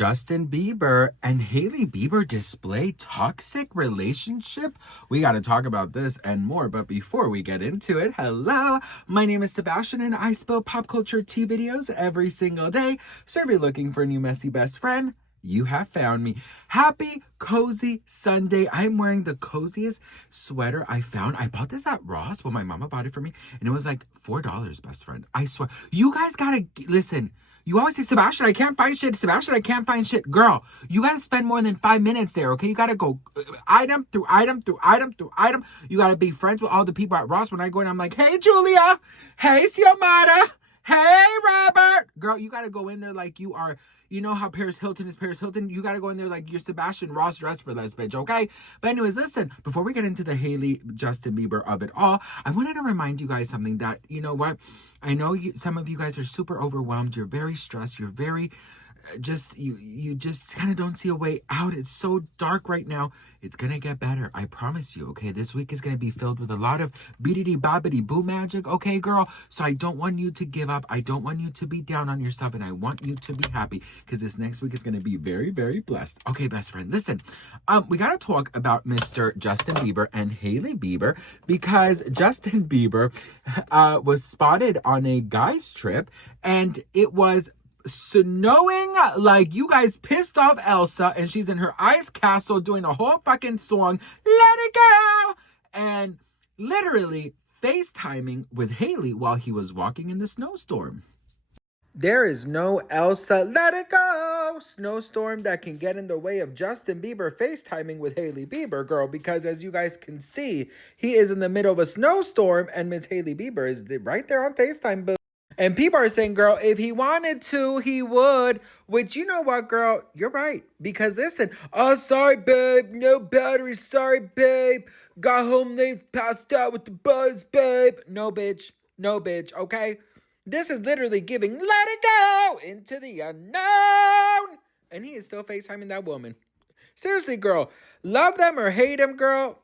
Justin Bieber and Hailey Bieber display toxic relationship? We got to talk about this and more, but before we get into it, hello, my name is Sebastian and I spill pop culture tea videos every single day. So if you're looking for a new messy best friend, you have found me. Happy cozy Sunday. I'm wearing the coziest sweater I found. I bought this at Ross. Well, my mama bought it for me and it was like $4, best friend. I swear. You guys gotta listen. You always say, Sebastian, I can't find shit. Sebastian, I can't find shit. Girl, you got to spend more than 5 minutes there, okay? You got to go item through item through item through item. You got to be friends with all the people at Ross. When I go in, I'm like, hey, Julia. Hey, Xiomara. Hey, Robert. Girl, you got to go in there like you are, you know how Paris Hilton is Paris Hilton? You got to go in there like you're Sebastian Ross dressed for less, bitch, okay? But anyways, listen, before we get into the Hailey, Justin Bieber of it all, I wanted to remind you guys something that, you know what? I know some of you guys are super overwhelmed. You're very stressed. You're very you just kind of don't see a way out. It's so dark right now. It's going to get better. I promise you, okay? This week is going to be filled with a lot of beedity bobbity boo magic, okay, girl? So I don't want you to give up. I don't want you to be down on yourself, and I want you to be happy because this next week is going to be very, very blessed. Okay, best friend, listen. We got to talk about Mr. Justin Bieber and Hailey Bieber because Justin Bieber was spotted on a guy's trip, and it was snowing like you guys pissed off Elsa, and she's in her ice castle doing a whole fucking song, Let It Go, and literally FaceTiming with Hailey while he was walking in the snowstorm. There is no Elsa, let it go, snowstorm that can get in the way of Justin Bieber FaceTiming with Hailey Bieber, girl, because as you guys can see, he is in the middle of a snowstorm and Miss Hailey Bieber is right there on FaceTime, boo. And people are saying, girl, if he wanted to, he would. Which, you know what, girl? You're right. Because listen, oh, sorry, babe. No battery. Sorry, babe. Got home late, passed out with the buzz, babe. No, bitch. No, bitch. Okay? This is literally giving, let it go into the unknown. And he is still FaceTiming that woman. Seriously, girl. Love them or hate him, girl.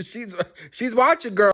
She's watching, girl.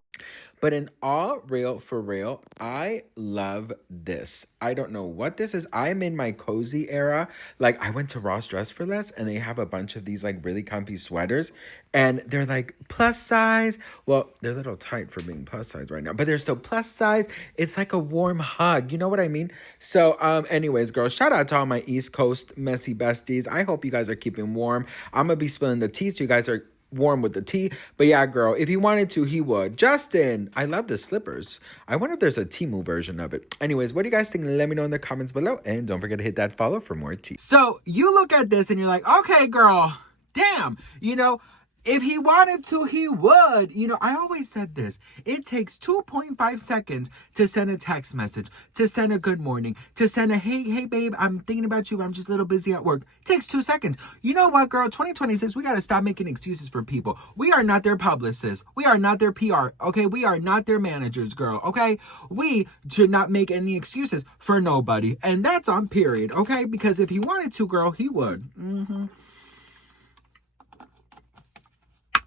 But in all real, for real, I love this. I don't know what this is. I'm in my cozy era. Like, I went to Ross Dress for Less, and they have a bunch of these, like, really comfy sweaters. And they're, like, plus size. Well, they're a little tight for being plus size right now. But they're still plus size. It's like a warm hug. You know what I mean? So, anyways, girls, shout out to all my East Coast messy besties. I hope you guys are keeping warm. I'm going to be spilling the tea so you guys are warm with the tea. But yeah, girl, if he wanted to, he would. Justin, I love the slippers. I wonder if there's a Temu version of it. Anyways, what do you guys think? Let me know in the comments below. And don't forget to hit that follow for more tea. So you look at this and you're like, okay, girl, damn, you know, if he wanted to, he would. You know, I always said this. It takes 2.5 seconds to send a text message, to send a good morning, to send a, hey, babe, I'm thinking about you. I'm just a little busy at work. It takes 2 seconds. You know what, girl? 2026, we got to stop making excuses for people. We are not their publicists. We are not their PR, okay? We are not their managers, girl, okay? We should not make any excuses for nobody. And that's on period, okay? Because if he wanted to, girl, he would. Mm-hmm.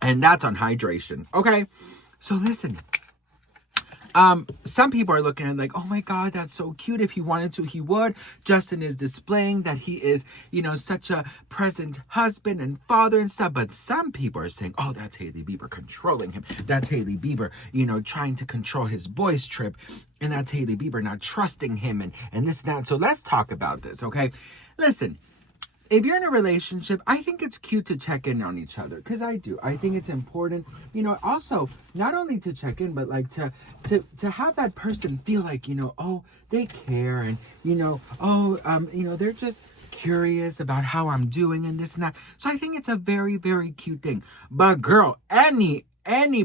And that's on hydration. Okay. So listen, some people are looking at it like, oh my God, that's so cute. If he wanted to, he would. Justin is displaying that he is, you know, such a present husband and father and stuff. But some people are saying, oh, that's Hailey Bieber controlling him. That's Hailey Bieber, you know, trying to control his boys trip. And that's Hailey Bieber not trusting him and this and that. So let's talk about this. Okay. Listen. If you're in a relationship, I think it's cute to check in on each other. Because I do. I think it's important, you know, also not only to check in, but like to have that person feel like, you know, oh, they care. And, you know, oh, you know, they're just curious about how I'm doing and this and that. So I think it's a very, very cute thing. But girl, any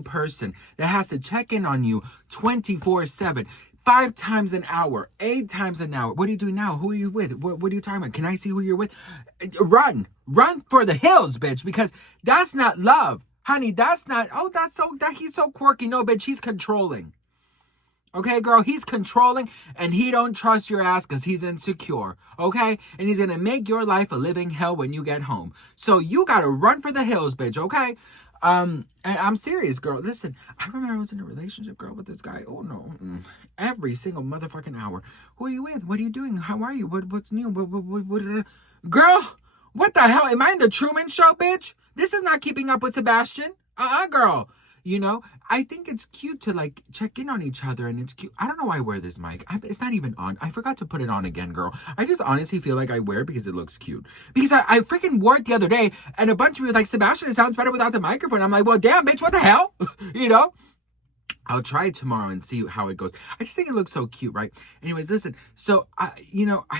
person that has to check in on you 24/7, 5 times an hour, 8 times an hour. What are you doing now? Who are you with? What are you talking about? Can I see who you're with? Run for the hills, bitch, because that's not love. Honey, that's not, oh, he's so quirky. No, bitch, he's controlling. Okay, girl, he's controlling and he don't trust your ass because he's insecure, okay? And he's going to make your life a living hell when you get home. So you got to run for the hills, bitch, okay? And I'm serious, girl. Listen, I remember I was in a relationship, girl, with this guy. Oh no, every single motherfucking hour. Who are you with? What are you doing? How are you? What's new? Girl, what the hell? Am I in the Truman Show, bitch? This is not Keeping Up with Sebastian. Girl. You know, I think it's cute to like check in on each other, and it's cute. I don't know why I wear this mic. It's not even on. I forgot to put it on again, girl. I just honestly feel like I wear it because it looks cute. Because I freaking wore it the other day, and a bunch of you were like, Sebastian, it sounds better without the microphone. I'm like, well, damn, bitch, what the hell? You know? I'll try it tomorrow and see how it goes. I just think it looks so cute, right? Anyways, listen. So, I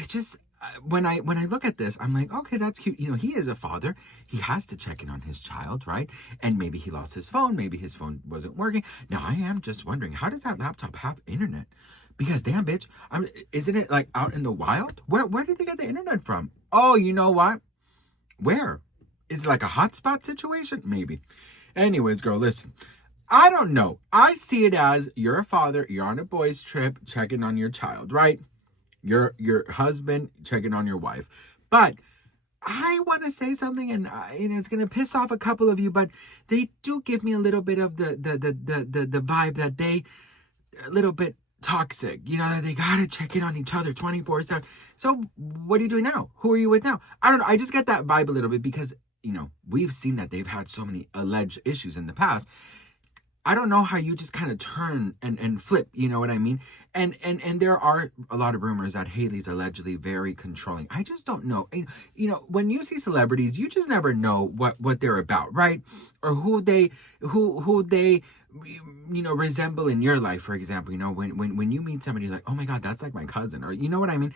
just when I look at this, I'm like, okay, that's cute. You know, he is a father. He has to check in on his child, right? And maybe he lost his phone. Maybe his phone wasn't working. Now, I am just wondering, how does that laptop have internet? Because damn, bitch, isn't it like out in the wild? Where did they get the internet from? Oh, you know what? Where? Is it like a hotspot situation? Maybe. Anyways, girl, listen. I don't know. I see it as you're a father, you're on a boys trip, checking on your child, right? Your husband checking on your wife. But I want to say something, and it's gonna piss off a couple of you, but they do give me a little bit of the vibe that they a little bit toxic. You know, that they gotta check in on each other 24/7. So what are you doing now? Who are you with now? I don't know. I just get that vibe a little bit because we've seen that they've had so many alleged issues in the past. I don't know how you just kind of turn and flip, you know what I mean? And there are a lot of rumors that Hailey's allegedly very controlling. I just don't know. And, when you see celebrities, you just never know what they're about, right? Or who they resemble in your life, for example. When you meet somebody, you're like, oh my God, that's like my cousin, or you know what I mean?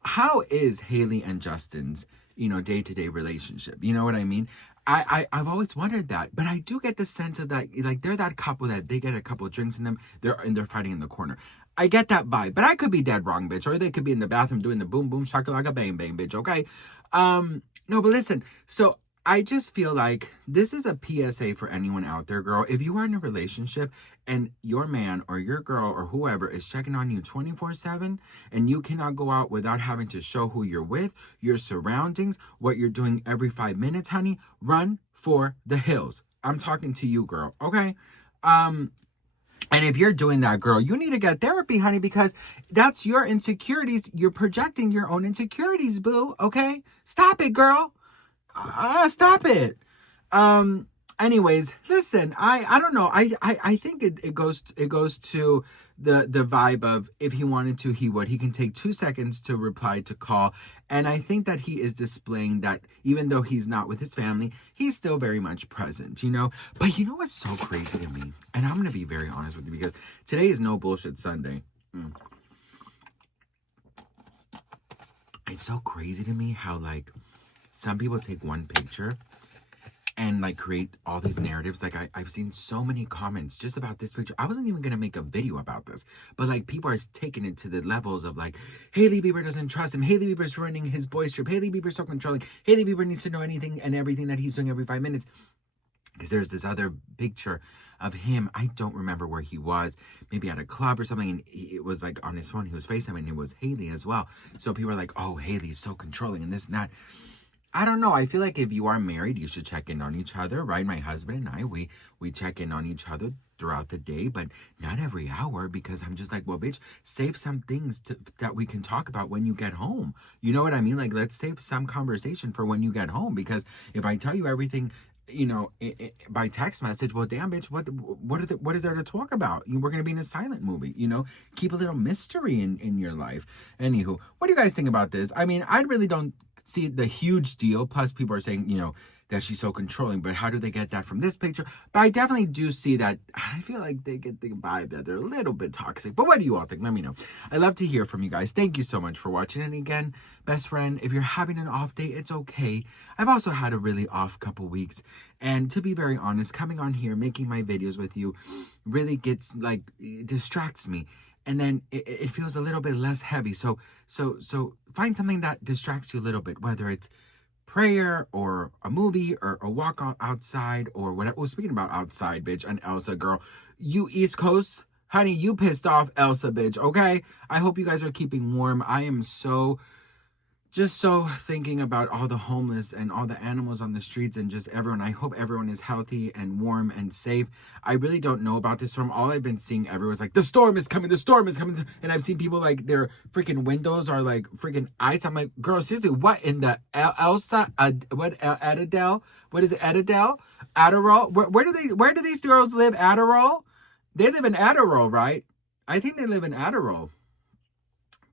How is Hailey and Justin's day-to-day relationship? You know what I mean? I've always wondered that, but I do get the sense of that, like they're that couple that they get a couple of drinks in them, they're fighting in the corner. I get that vibe, but I could be dead wrong, bitch, or they could be in the bathroom doing the boom boom shakalaka bang bang, bitch. Okay, no, but listen, so I just feel like this is a PSA for anyone out there, girl. If you are in a relationship and your man or your girl or whoever is checking on you 24/7 and you cannot go out without having to show who you're with, your surroundings, what you're doing every 5 minutes, honey, run for the hills. I'm talking to you, girl, okay? And if you're doing that, girl, you need to get therapy, honey, because that's your insecurities. You're projecting your own insecurities, boo, okay? Stop it, girl. Stop it. Anyways, listen, I don't know. I think it goes to the vibe of if he wanted to, he would. He can take 2 seconds to reply to call. And I think that he is displaying that even though he's not with his family, he's still very much present, But you know what's so crazy to me? And I'm going to be very honest with you because today is no bullshit Sunday. It's so crazy to me how some people take one picture and create all these narratives. I've seen so many comments just about this picture. I wasn't even gonna make a video about this, but people are taking it to the levels of Hailey Bieber doesn't trust him. Hailey Bieber's ruining his boys trip. Hailey Bieber's so controlling. Hailey Bieber needs to know anything and everything that he's doing every 5 minutes. Because there's this other picture of him. I don't remember where he was. Maybe at a club or something. And it was on his phone. He was FaceTime and it was Hailey as well. So people are like, oh, Hailey's so controlling and this and that. I don't know. I feel like if you are married, you should check in on each other, right? My husband and I, we check in on each other throughout the day, but not every hour because I'm just like, well, bitch, save some things that we can talk about when you get home. You know what I mean? Let's save some conversation for when you get home because if I tell you everything, by text message, well, damn, bitch, what is there to talk about? We're going to be in a silent movie, keep a little mystery in your life. Anywho, what do you guys think about this? I mean, I really don't see the huge deal. Plus people are saying, that she's so controlling, but how do they get that from this picture? But I definitely do see that. I feel like they get the vibe that they're a little bit toxic. But what do you all think? Let me know. I love to hear from you guys. Thank you so much for watching. And again, best friend, if you're having an off day, it's okay. I've also had a really off couple weeks. And to be very honest, coming on here, making my videos with you really gets it distracts me. And then it feels a little bit less heavy. So find something that distracts you a little bit, whether it's prayer or a movie or a walk outside or whatever. Well, speaking about outside, bitch, and Elsa, girl, you East Coast, honey, you pissed off Elsa, bitch, okay? I hope you guys are keeping warm. I am so just so thinking about all the homeless and all the animals on the streets and just everyone. I hope everyone is healthy and warm and safe. I really don't know about this storm. All I've been seeing everywhere is like, the storm is coming, the storm is coming. And I've seen people like their freaking windows are like freaking ice. I'm like, girl, seriously, what in the Elsa, Adele? What is it, Adele? Adderall? Where do these girls live? Adderall? They live in Adderall, right? I think they live in Adderall.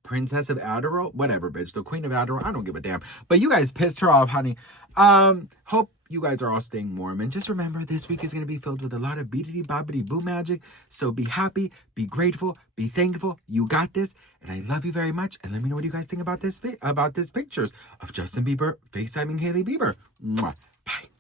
Princess of Adderall, whatever, bitch. The queen of Adderall, I don't give a damn. But you guys pissed her off, honey. Hope you guys are all staying warm. And just remember, this week is going to be filled with a lot of beatity bobbity boo magic. So be happy, be grateful, be thankful. You got this. And I love you very much. And let me know what you guys think about this pictures of Justin Bieber FaceTiming Hailey Bieber. Mwah. Bye.